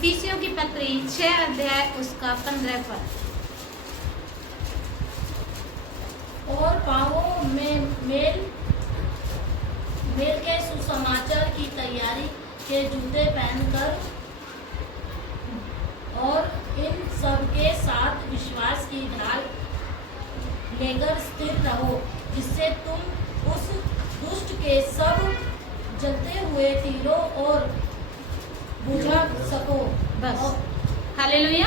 इफिसियों की पत्री 6 अध्याय उसका 15 पद। और पाँवों में मेल के सुसमाचार की तैयारी के जूते पहनकर और इन सब के साथ विश्वास की ढाल लेकर स्थिर रहो, जिससे तुम उस दुष्ट के सब जलते हुए तीरों और बुझा सको। बस। Hallelujah,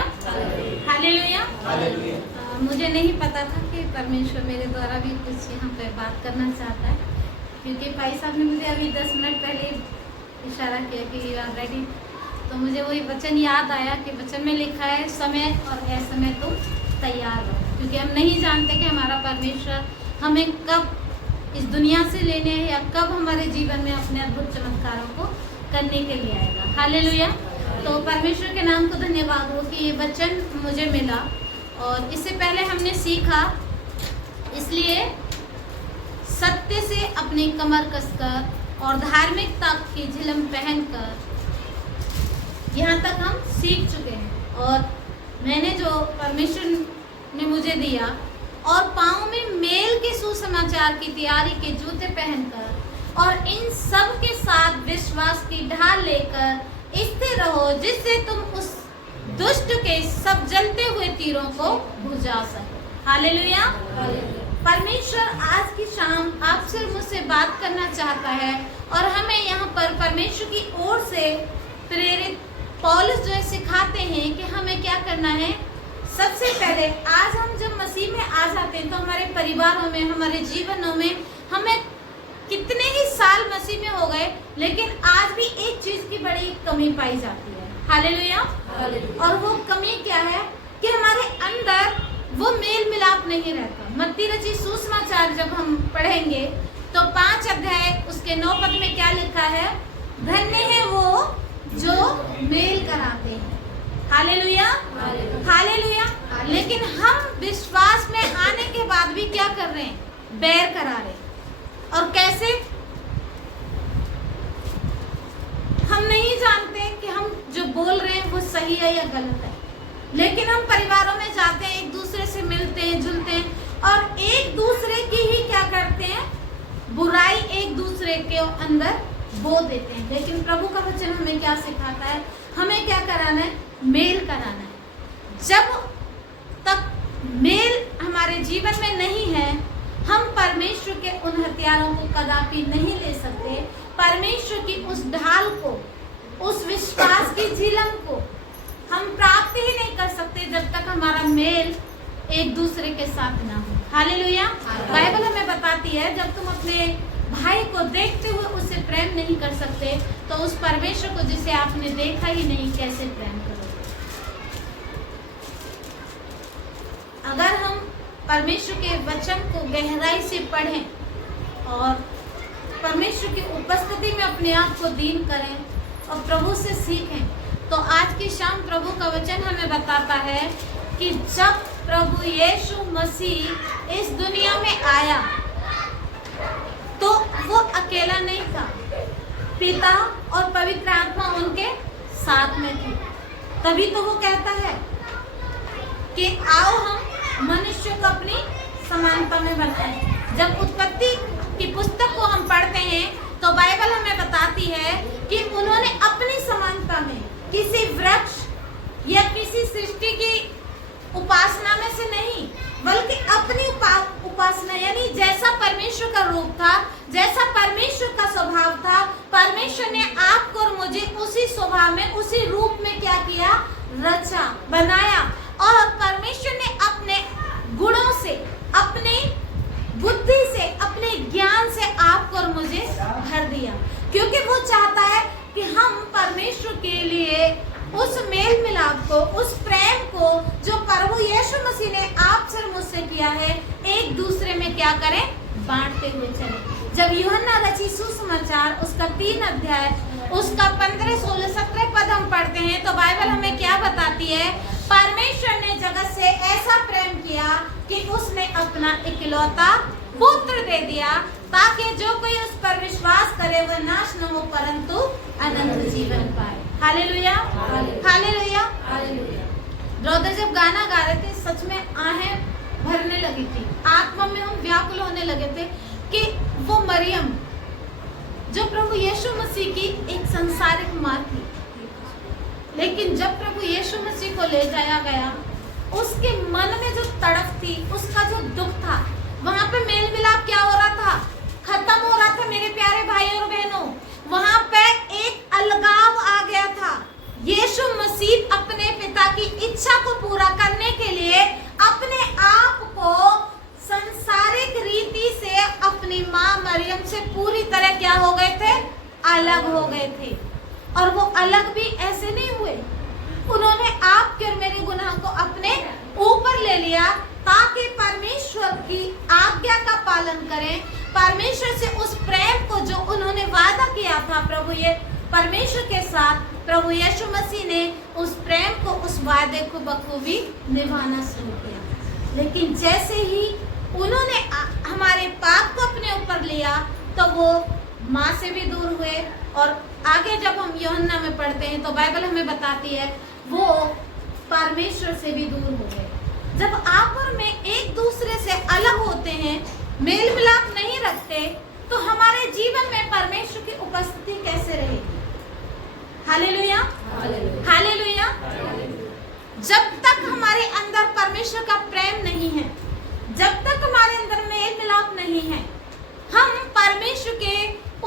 hallelujah. मुझे नहीं पता था कि परमेश्वर मेरे द्वारा भी कुछ यहाँ पे बात करना चाहता है, क्योंकि भाई साहब ने मुझे अभी 10 मिनट पहले इशारा किया कि यू आर रेडी। तो मुझे वही वचन याद आया कि वचन में लिखा है समय और असमय तुम तैयार रहो, क्योंकि हम नहीं जानते कि हमारा परमेश्वर हमें कब इस दुनिया से लेने है या कब हमारे जीवन में अपने अद्भुत चमत्कारों को करने के लिए आएगा। हालेलुया। तो परमेश्वर के नाम को धन्यवाद हो कि ये वचन मुझे मिला, और इससे पहले हमने सीखा, इसलिए सत्य से अपनी कमर कसकर और धार्मिकता की झिलम पहनकर, यहाँ तक हम सीख चुके हैं। और मैंने जो परमेश्वर ने मुझे दिया, और पाँव में मेल के सुसमाचार की तैयारी के जूते पहनकर और इन सब के साथ विश्वास की ढाल लेकर स्थिर रहो, जिससे तुम उस दुष्ट के सब जलते हुए तीरों को बुझा सको। हालेलुया। परमेश्वर आज की शाम आपसे मुझसे बात करना चाहता है, और हमें यहाँ पर परमेश्वर की ओर से प्रेरित पौलुस जो सिखाते हैं कि हमें क्या करना है। सबसे पहले आज हम जब मसीह में आ जाते हैं तो हमारे परिवारों में, हमारे जीवनों में, हमें कितने ही साल मसीह में हो गए, लेकिन आज भी एक चीज की बड़ी कमी पाई जाती है। हालेलुया। और वो कमी क्या है कि हमारे अंदर वो मेल मिलाप नहीं रहता। मत्ती रचित सुसमाचार जब हम पढ़ेंगे तो 5 अध्याय उसके 9 पद में क्या लिखा है, धन्य है वो जो मेल कराते हैं। Hallelujah, hallelujah. लेकिन हम विश्वास में आने के बाद भी क्या कर रहे हैं, बैर करा रहे हैं। और कैसे, हम नहीं जानते कि हम जो बोल रहे हैं वो सही है या गलत है, लेकिन हम परिवारों में जाते हैं, एक दूसरे से मिलते हैं, जुलते हैं, और एक दूसरे की ही क्या करते हैं, बुराई एक दूसरे के अंदर बो देते हैं। लेकिन प्रभु का वचन हमें क्या सिखाता है, हमें क्या कराना है, मेल कराना है। जब तक मेल हमारे जीवन में नहीं है, हम परमेश्वर के उन हथियारों को कदापि नहीं ले सकते। परमेश्वर की उस ढाल को, उस विश्वास की झिलम को हम प्राप्त ही नहीं कर सकते जब तक हमारा मेल एक दूसरे के साथ ना हो। हालेलुया। बाइबल हमें बताती है, जब तुम अपने भाई को देखते हुए उससे प्रेम नहीं कर सकते, तो उस परमेश्वर को जिसे आपने देखा ही नहीं कैसे प्रेम करोगे। अगर हम परमेश्वर के वचन को गहराई से पढ़ें और परमेश्वर की उपस्थिति में अपने आप को दीन करें और प्रभु से सीखें, तो आज की शाम प्रभु का वचन हमें बताता है कि जब प्रभु यीशु मसीह इस दुनिया में आया तो वो अकेला नहीं था, पिता और पवित्र आत्मा उनके साथ में थे। तभी तो वो कहता है कि आओ हम मनुष्य को अपनी समानता में बनाएं। जब उत्पत्ति की पुस्तक को हम पढ़ते हैं तो बाइबल हमें बताती है कि उन्होंने अपनी समानता में किसी वृक्ष या किसी सृष्टि की उपासना में से नहीं, बल्कि अपनी उपासना, यानी जैसा परमेश्वर का रूप था, जैसा परमेश्वर का स्वभाव था, परमेश्वर ने आपको और मुझे उसी स्वभाव में, उसी रूप में क्या किया, रचा, बनाया। और परमेश्वर ने अपने गुणों से, अपनी बुद्धि से, अपने ज्ञान से आपको और मुझे भर दिया, क्योंकि वो चाहता है कि हम परमेश्वर के लिए उस मेल मिलाप को, उस प्रेम को जो प्रभु यीशु मसीह ने आपसे और मुझसे किया है, एक दूसरे में क्या करें, बांटते हुए चले। जब यूहन्ना रचित सुसमाचार उसका 3 अध्याय उसका 15, 16, 17 पद हम पढ़ते हैं तो बाइबल हमें क्या बताती है, परमेश्वर ने जगत से ऐसा प्रेम किया कि उसने अपना इकलौता पुत्र दे दिया, ताकि जो कोई उस पर विश्वास करे वह नाश न हो परंतु अनंत जीवन पाए। Hallelujah, hallelujah. ब्रदर जब गाना गा रहे थे सच में आहें भरने लगी थी, आत्मा में हम व्याकुल होने लगे थे कि वो मरियम जो प्रभु यीशु मसीह की एक संसारिक माँ थी, लेकिन जब प्रभु यीशु मसीह को ले जाया गया, उसके मन में जो तड़प थी, उसका जो दुख था, वहां पे मेल मिलाप क्या हो रहा था? खत्म हो रहा था मेरे प्यारे भाई और बहनों। वहां पे एक अलगाव आ गया था। यीशु मसीह अपने पिता की इच्छा को पूरा करने के लिए अपने आप को संसारिक रीति से अपनी माँ मरियम से पूरी तरह क्या हो गए थे? अलग हो गए थे। और वो अलग भी ऐसे नहीं हुए, उन्होंने आपके और मेरे गुनाह को अपने ऊपर ले लिया ताकि परमेश्वर की आज्ञा का पालन करें, परमेश्वर से उस प्रेम को जो उन्होंने वादा किया था परमेश्वर के साथ, प्रभु यीशु मसीह ने उस प्रेम को, उस वादे को बखूबी निभाना शुरू किया। लेकिन जैसे ही उन्होंने हमारे पाप को अपने ऊपर लिया तो वो माँ से भी दूर हुए, और आगे जब हम यूहन्ना में पढ़ते हैं तो बाइबल हमें बताती है वो परमेश्वर से भी दूर हो गए। जब आप और मैं एक दूसरे से अलग होते हैं, मेल मिलाप नहीं रखते, तो हमारे जीवन में परमेश्वर की उपस्थिति कैसे रहेगी? Hallelujah, hallelujah. जब तक हमारे अंदर परमेश्वर का प्रेम नहीं है, जब तक हमारे अंदर मेल मिलाप नहीं है, हम परमेश्वर के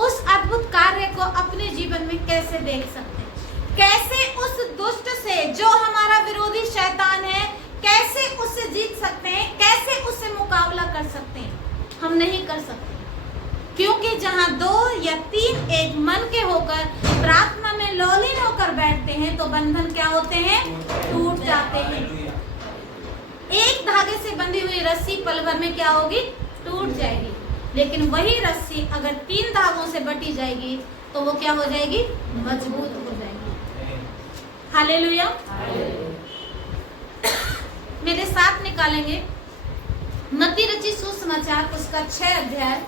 उस अद्भुत कार्य को अपने जीवन में कैसे देख सकते हैं? कैसे उस दुष्ट से, जो हमारा विरोधी शैतान है, कैसे उससे जीत सकते हैं? कैसे उससे मुकाबला कर सकते हैं? हम नहीं कर सकते, क्योंकि जहां 2 या 3 एक मन के होकर प्रार्थना में लौलीन होकर बैठते हैं तो बंधन क्या होते हैं? टूट जाते हैं। एक धागे से बंधी हुई रस्सी पल भर में क्या होगी? टूट जाएगी। लेकिन वही रस्सी अगर 3 धागों से बटी जाएगी तो वो क्या हो जाएगी? मजबूत हो जाएगी। हालेलुया। मेरे साथ निकालेंगे मत्ती रचित सुसमाचार उसका 6 अध्याय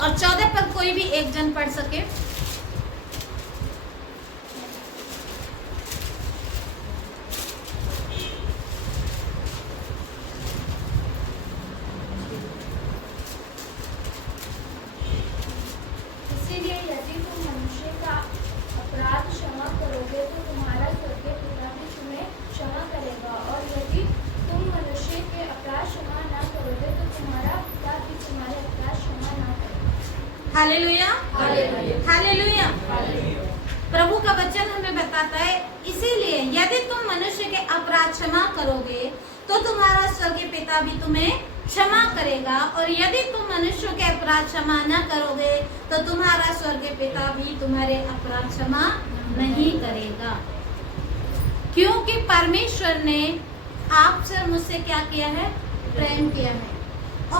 और 14 पर कोई भी एक जन पढ़ सके। इसीलिए यदि तुम मनुष्य का अपराध क्षमा करोगे तो तुम्हारा स्वर्गीय पिता भी तुम्हें क्षमा करेगा, और यदि तुम मनुष्य के अपराध क्षमा न करोगे तो तुम्हारा पिता भी तुम्हारे अपराध क्षमा न करेगा। Hallelujah, hallelujah. प्रभु का वचन हमें बताता है, इसीलिए यदि तुम मनुष्य के अपराध क्षमा करोगे तो तुम्हारा स्वर्गीय पिता भी तुम्हें क्षमा करेगा, और यदि तुम मनुष्यों के अपराध क्षमा न करोगे तो तुम्हारा स्वर्गीय पिता भी तुम्हारे अपराध क्षमा नहीं करेगा। क्योंकि परमेश्वर ने आपसे और मुझसे क्या किया है? प्रेम किया है।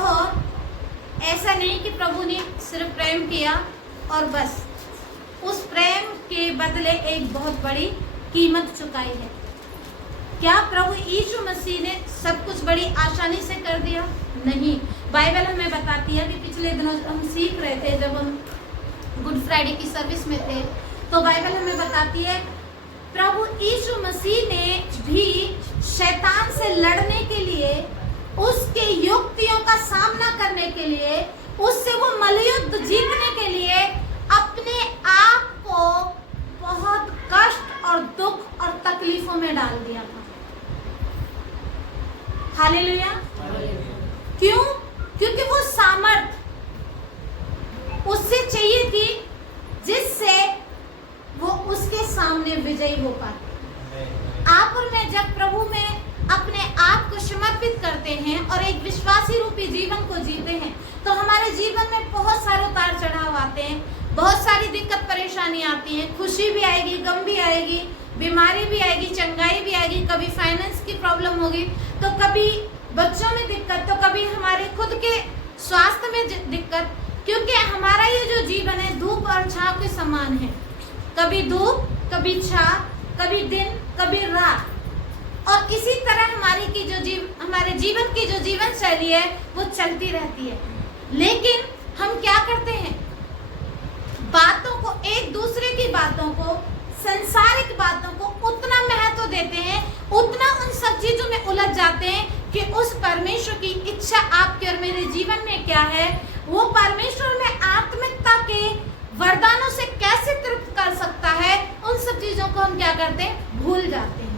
और ऐसा नहीं कि प्रभु ने सिर्फ प्रेम किया और बस, उस प्रेम के बदले एक बहुत बड़ी कीमत चुकाई है। क्या प्रभु यीशु मसीह ने सब कुछ बड़ी आसानी से कर दिया? नहीं। बाइबल हमें बताती है कि पिछले दिनों हम सीख रहे थे, जब हम गुड फ्राइडे की सर्विस में थे, तो बाइबल हमें बताती है प्रभु यीशु मसीह ने भी शैतान से लड़ने के लिए, उसके युक्तियों का सामना करने के लिए, उससे वो मलयुद्ध जीतने के लिए अपने आप को बहुत कष्ट और दुख और तकलीफों में डाल दिया था। हालेलुया। क्यों? क्योंकि वो सामर्थ उससे चाहिए थी जिससे वो उसके सामने विजयी हो पाते। आप और मैं जब प्रभु में अपने आप को समर्पित करते हैं और एक विश्वासी रूपी जीवन को जीते हैं तो हमारे जीवन में बहुत सारे उतार चढ़ाव आते हैं, बहुत सारी दिक्कत परेशानी आती है। खुशी भी आएगी, गम भी आएगी, बीमारी भी आएगी, चंगाई भी आएगी, कभी फाइनेंस की प्रॉब्लम होगी, तो कभी बच्चों में दिक्कत, तो कभी हमारे खुद के स्वास्थ्य में दिक्कत, क्योंकि हमारा ये जो जीवन है धूप और छांव के समान है। कभी धूप, कभी छांव, कभी दिन, कभी रात। और इसी तरह हमारे जीवन की जो जीवन शैली है वो चलती रहती है। लेकिन हम क्या करते हैं? बातों को, संसारिक बातों को उतना महत्व देते हैं, उतना उन सब चीजों में उलझ जाते हैं कि उस परमेश्वर की इच्छा आपके और मेरे जीवन में क्या है, वो परमेश्वर में आत्मिकता के वरदानों से कैसे तृप्त कर सकता है, उन सब चीजों को हम क्या करते हैं, भूल जाते हैं।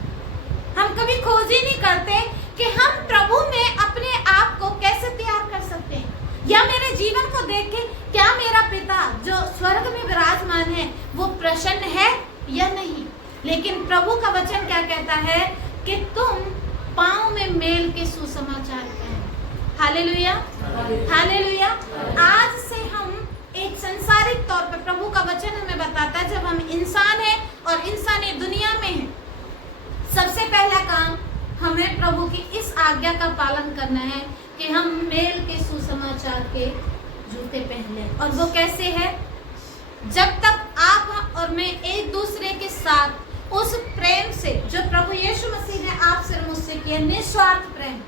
हम कभी खोज ही नहीं करते कि हम प्रभु में अपने आप को कैसे तैयार कर सकते हैं, या मेरे जीवन को देख के क्या मेरा पिता जो स्वर्ग में विराजमान है वो प्रसन्न है या नहीं। लेकिन प्रभु का वचन क्या कहता है कि तुम पांव में मेल के सुसमाचार कहें। Hallelujah, hallelujah. आज से हम एक सांसारिक तौर पर, प्रभु का वचन हमें बताता है, जब हम इंसान हैं और इंसानी दुनिया में हैं, सबसे पहला काम हमें प्रभु की इस आज्ञा का पालन करना है कि हम मेल के सुसमाचार के जूते पहने। और वो कैसे है, जब तक आप और मैं एक दूसरे के साथ उस प्रेम से जो प्रभु यीशु मसीह ने आपसे और मुझसे किया, निस्वार्थ प्रेम,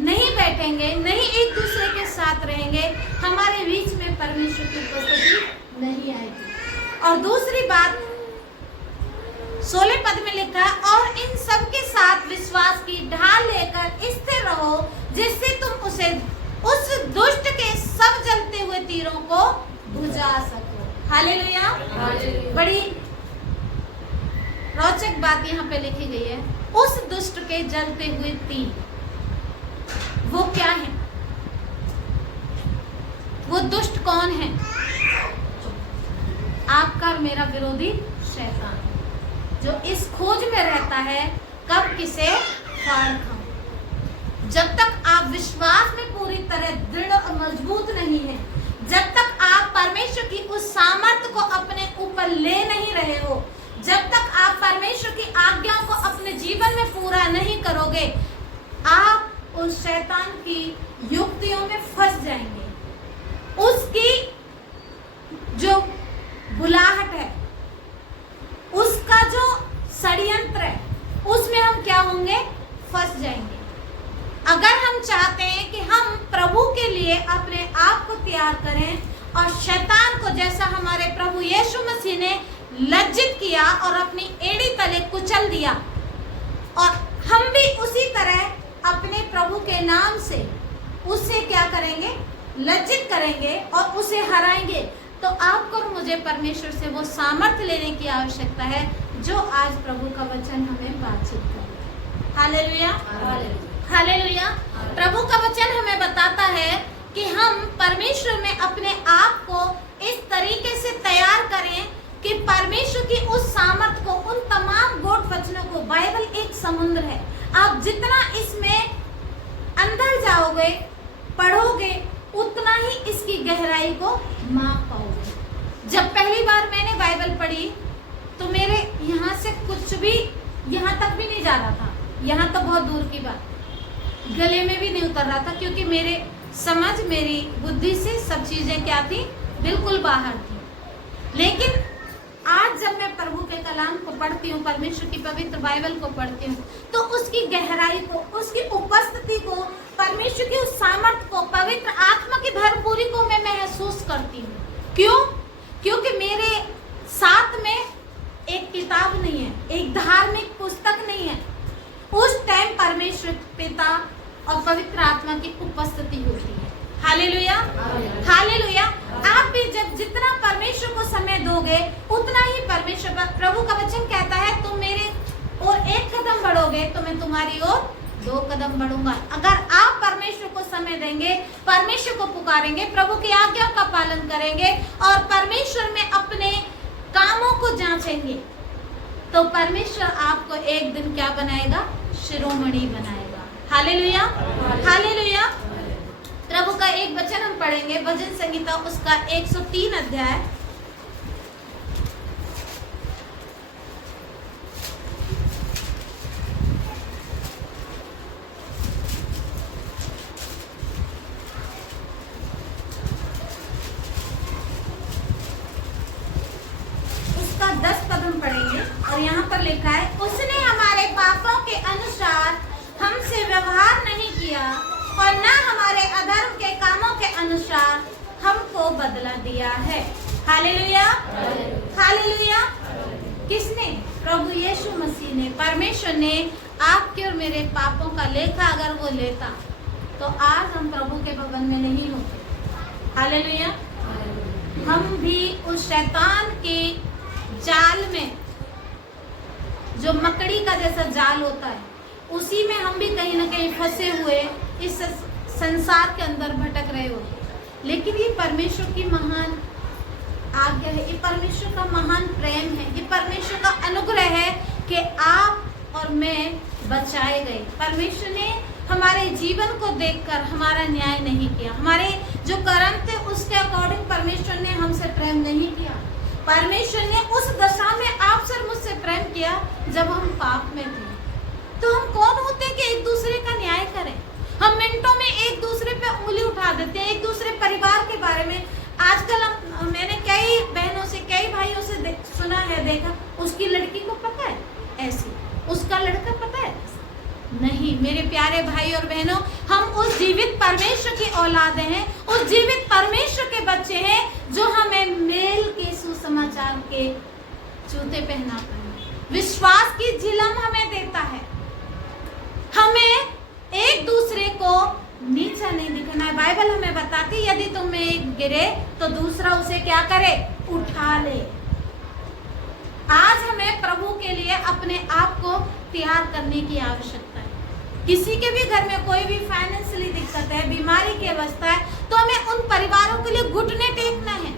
नहीं बैठेंगे, नहीं एक दूसरे के साथ रहेंगे, हमारे बीच में परमेश्वर की उपस्थिति नहीं आएगी। और दूसरी बात 16 पद में लिखा है, और इन सब के साथ विश्वास की ढाल लेकर स्थिर रहो, जिससे तुम उस दुष्ट के सब जलते हुए तीरों को बुझा सको। हालेलुया। बड़ी रोचक बात यहाँ पे लिखी गई है, उस दुष्ट के जलते हुए तीर, वो क्या है, वो दुष्ट कौन है? आपका और मेरा विरोधी शैतान, जो इस खोज में रहता है कब किसे फाड़ खाऊं। जब तक आप विश्वास में पूरी तरह दृढ़ और मजबूत नहीं है, जब तक आप परमेश्वर की उस सामर्थ्य को अपने ऊपर ले नहीं रहे हो, जब तक आप परमेश्वर की आज्ञाओं को अपने जीवन में पूरा नहीं करोगे, आप उस शैतान की युक्तियों में फंस जाएंगे। उसकी जो बुलाहट है, उसका जो षड्यंत्र है, उसमें हम क्या होंगे, फंस जाएंगे। अगर हम चाहते हैं कि हम प्रभु के लिए अपने आप को तैयार करें और शैतान को, जैसा हमारे प्रभु यीशु मसीह ने लज्जित किया और अपनी एड़ी तले कुचल दिया, और हम भी उसी तरह अपने प्रभु के नाम से उससे क्या करेंगे, लज्जित करेंगे और उसे हराएंगे, तो आपको और मुझे परमेश्वर से वो सामर्थ्य लेने की आवश्यकता है जो आज प्रभु का वचन हमें बातचीत कर रहा है। Hallelujah, hallelujah. प्रभु का वचन हमें बताता है कि हम परमेश्वर में अपने आप को इस तरीके से तैयार करें कि परमेश्वर की उस सामर्थ्य को, उन तमाम गोट वचनों को, बाइबल एक समुद्र है, आप जितना इसमें अंदर जाओगे, पढ़ोगे, उतना ही इसकी गहराई को माप पाओगे। जब पहली बार मैंने बाइबल पढ़ी तो मेरे यहाँ से कुछ भी यहाँ तक भी नहीं जा रहा था, यहाँ तो बहुत दूर की बात, गले में भी नहीं उतर रहा था, क्योंकि मेरे समझ, मेरी बुद्धि से सब चीजें क्या थी, बिल्कुल बाहर थी। लेकिन आज जब मैं प्रभु के कलाम को पढ़ती हूँ, परमेश्वर की पवित्र बाइबल को पढ़ती हूँ, तो उसकी गहराई को, उसकी उपस्थिति को, परमेश्वर की उस सामर्थ्य को, पवित्र आत्मा की भरपूरी को मैं महसूस करती हूँ। क्यों? क्योंकि मेरे साथ में एक किताब नहीं है, एक धार्मिक पुस्तक नहीं है। उस टाइम परमेश्वर पिता और पवित्र आत्मा की उपस्थिति होती है। Hallelujah, hallelujah. आप भी जब जितना परमेश्वर को समय दोगे, उतना ही परमेश्वर, प्रभु का वचन कहता है, तुम मेरे ओर एक कदम बढ़ोगे तो मैं तुम्हारी ओर 2 कदम बढ़ूंगा। अगर आप परमेश्वर को समय देंगे, परमेश्वर को पुकारेंगे, प्रभु की आज्ञा का पालन करेंगे और परमेश्वर में अपने कामों को जांचेंगे, तो परमेश्वर आपको एक दिन क्या बनाएगा, शिरोमणि बनाएगा। Hallelujah, hallelujah. प्रभु का एक वचन हम पढ़ेंगे, भजन संहिता उसका 103 अध्याय, उसका 10 पद हम पढ़ेंगे। और यहाँ पर लिखा है, उसने हमारे पापों के अनुसार हमसे व्यवहार नहीं किया और न हमारे अधर्म के कामों के अनुसार हमको बदला दिया है। Hallelujah, hallelujah. किसने? प्रभु यीशु मसीह ने। परमेश्वर ने आपके और मेरे पापों का लेखा अगर वो लेता तो आज हम प्रभु के भवन में नहीं होते। हालेलुया। हम भी उस शैतान के जाल में, जो मकड़ी का जैसा जाल होता है, उसी में हम भी कहीं ना कहीं फंसे हुए इस संसार के अंदर भटक रहे होते। लेकिन ये परमेश्वर की महान आज्ञा है, ये परमेश्वर का महान प्रेम है, ये परमेश्वर का अनुग्रह है कि आप और मैं बचाए गए। परमेश्वर ने हमारे जीवन को देखकर हमारा न्याय नहीं किया। हमारे जो कर्म थे उसके अकॉर्डिंग परमेश्वर ने हमसे प्रेम नहीं किया। परमेश्वर ने उस दशा में आपसे और मुझसे प्रेम किया जब हम पाप में थे। तो हम कौन होते हैं कि एक दूसरे का न्याय करें? हम मिनटों में एक दूसरे पे उंगली उठा देते हैं, एक दूसरे परिवार के बारे में। आजकल मैंने कई बहनों से, कई भाइयों से सुना है, देखा, उसकी लड़की को पता है ऐसी, उसका लड़का पता है नहीं। मेरे प्यारे भाई और बहनों, हम उस जीवित परमेश्वर की औलादें हैं, उस जीवित परमेश्वर के बच्चे हैं जो हमें मेल के सुसमाचार के जूते पहनाता है, विश्वास की झिलम हमें देता है। हमें एक दूसरे को नीचा नहीं दिखना है। बाइबल हमें बताती है यदि तुम में एक गिरे तो दूसरा उसे क्या करे? उठा ले। आज हमें प्रभु के लिए अपने आप को तैयार करने की आवश्यकता है। किसी के भी घर में कोई भी फाइनेंशियली दिक्कत है, बीमारी की अवस्था है, तो हमें उन परिवारों के लिए घुटने टेकना है।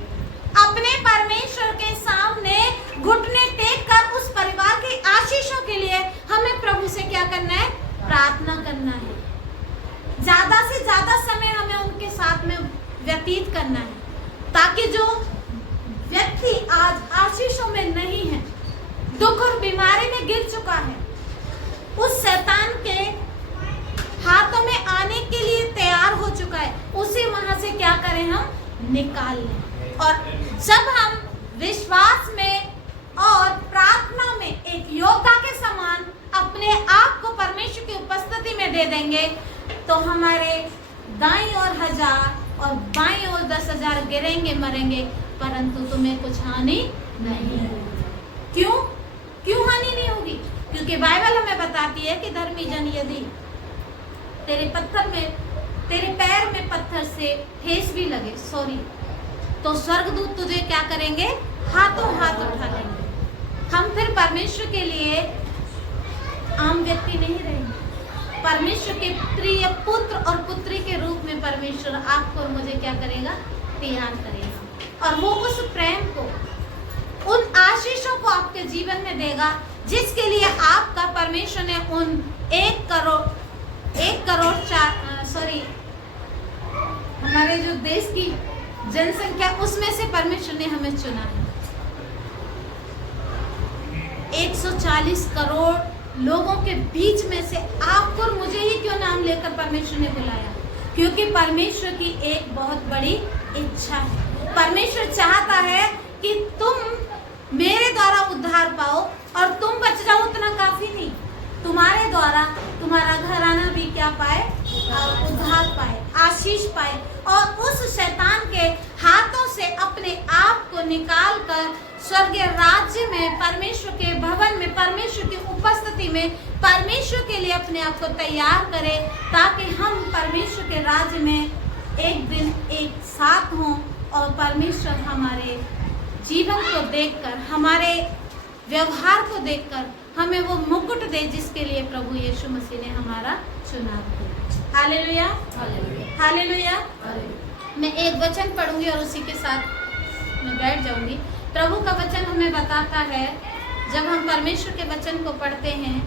अपने परमेश्वर के सामने घुटने टेक कर उस परिवार की आशीषों के लिए हमें प्रभु से क्या करना है? प्रार्थना करना है। ज्यादा से ज्यादा समय हमें उनके साथ में व्यतीत करना है, ताकि जो व्यक्ति आज आशीषों में नहीं है, दुख और बीमारी में गिर चुका है, उस शैतान के हाथों में आने के लिए तैयार हो चुका है, उसे वहां से क्या करें? हम निकाल लें। और जब हम विश्वास में और प्रार्थना में एक योद्धा के समान अपने आप को परमेश्वर की उपस्थिति में दे देंगे, तो हमारे दाईं ओर 1000 और बाईं ओर 10,000 गिरेंगे, मरेंगे, परंतु तुम्हें कुछ हानि नहीं होगी। क्यों हानि नहीं होगी? क्योंकि बाइबल हमें बताती है कि धर्मी जन यदि तेरे पैर में पत्थर से ठेस भी लगे, तो स्वर्गदूत तुझे क्या करेंगे? हाथों हाथ उठा लेंगे। हम फिर परमेश्वर के लिए आम व्यक्ति नहीं रहेंगे। परमेश्वर के प्रिय पुत्र और पुत्री के रूप में परमेश्वर आपको और मुझे क्या करेगा? तैयार करेगा। और वो उस प्रेम को, उन आशीषों को आपके जीवन में देगा जिसके लिए आपका परमेश्वर ने उन 1 करोड़ हमारे जो देश की जनसंख्या, उसमें से परमेश्वर ने हमें चुना है। 140 करोड़ लोगों के बीच में से आपको और मुझे ही क्यों नाम लेकर परमेश्वर ने बुलाया? क्योंकि परमेश्वर की एक बहुत बड़ी इच्छा है। परमेश्वर चाहता है कि तुम मेरे द्वारा उद्धार पाओ, और तुम बच जाओ उतना काफी नहीं, तुम्हारे द्वारा तुम्हारा घराना भी क्या पाए? उद्धार पाए, आशीष पाए, और उस शैतान के हाथों से अपने आप को निकाल कर स्वर्गीय राज्य में, परमेश्वर के भवन में, परमेश्वर की उपस्थिति में परमेश्वर के लिए अपने आप को तैयार करें, ताकि हम परमेश्वर के राज्य में एक दिन एक साथ हों और परमेश्वर हमारे जीवन को देखकर, हमारे व्यवहार को देखकर हमें वो मुकुट दे जिसके लिए प्रभु यीशु मसीह ने हमारा चुनाव किया। Hallelujah, hallelujah. मैं एक वचन पढ़ूंगी और उसी के साथ मैं बैठ जाऊंगी। प्रभु का वचन हमें बताता है, जब हम परमेश्वर के वचन को पढ़ते हैं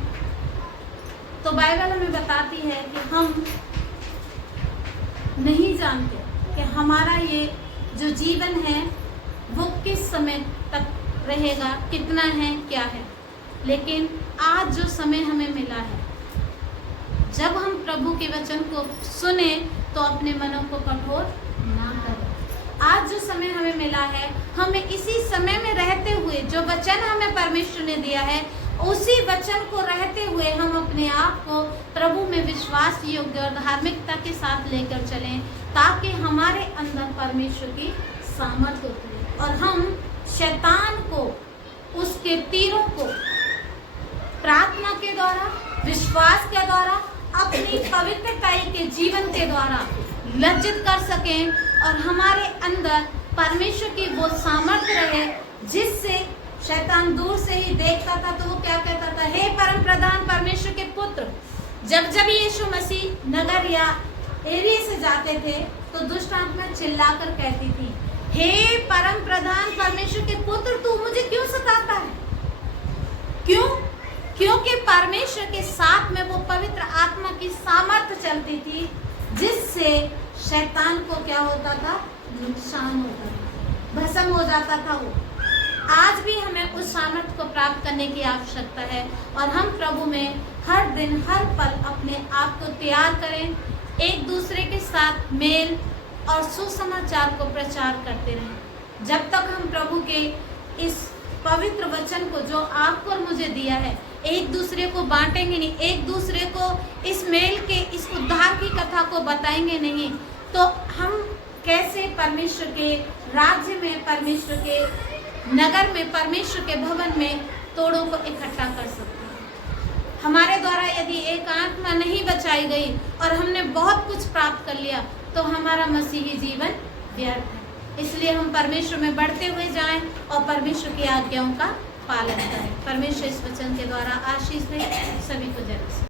तो बाइबल हमें बताती है कि हम नहीं जानते कि हमारा ये जो जीवन है वो किस समय तक रहेगा, कितना है, क्या है। लेकिन आज जो समय हमें मिला है, जब हम प्रभु के वचन को सुने तो अपने मनों को कठोर ना करें। आज जो समय हमें मिला है, हमें इसी समय में रहते हुए जो वचन हमें परमेश्वर ने दिया है, उसी वचन को रहते हुए हम अपने आप को प्रभु में विश्वास योग्य और धार्मिकता के साथ लेकर चलें, ताकि हमारे अंदर परमेश्वर की सामर्थ होती है और हम शैतान को उसके तीरों को प्रार्थना के द्वारा, विश्वास के द्वारा, अपनी पवित्रताई के जीवन के द्वारा लज्जित कर सकें और हमारे अंदर परमेश्वर की वो सामर्थ्य रहे जिससे शैतान दूर से ही देखता था तो वो क्या कहता था, हे परम प्रधान परमेश्वर के पुत्र। जब जब यीशु मसीह नगर या एरिया से जाते थे तो दुष्ट आत्मा चिल्लाकर कहती थी, हे परम प्रधान परमेश्वर के पुत्र, तू मुझे क्यों सताता है? क्यों? क्योंकि परमेश्वर के साथ में वो पवित्र आत्मा की सामर्थ्य चलती थी जिससे शैतान को क्या होता था, नुकसान होता था, भस्म हो जाता था वो। आज भी हमें उस सामर्थ्य को प्राप्त करने की आवश्यकता है और हम प्रभु में हर दिन हर पल अपने आप को तैयार करें, एक दूसरे के साथ मेल और सुसमाचार को प्रचार करते रहें। जब तक हम प्रभु के इस पवित्र वचन को जो आपको और मुझे दिया है एक दूसरे को बांटेंगे नहीं, एक दूसरे को इस मेल के, इस उद्धार की कथा को बताएंगे नहीं, तो हम कैसे परमेश्वर के राज्य में, परमेश्वर के नगर में, परमेश्वर के भवन में तोड़ों को इकट्ठा कर सकते हैं। हमारे द्वारा यदि एक आत्मा नहीं बचाई गई और हमने बहुत कुछ प्राप्त कर लिया तो हमारा मसीही जीवन व्यर्थ है। इसलिए हम परमेश्वर में बढ़ते हुए जाएं और परमेश्वर की आज्ञाओं का पालन करें। परमेश्वर इस वचन के द्वारा आशीष दे सभी को जय।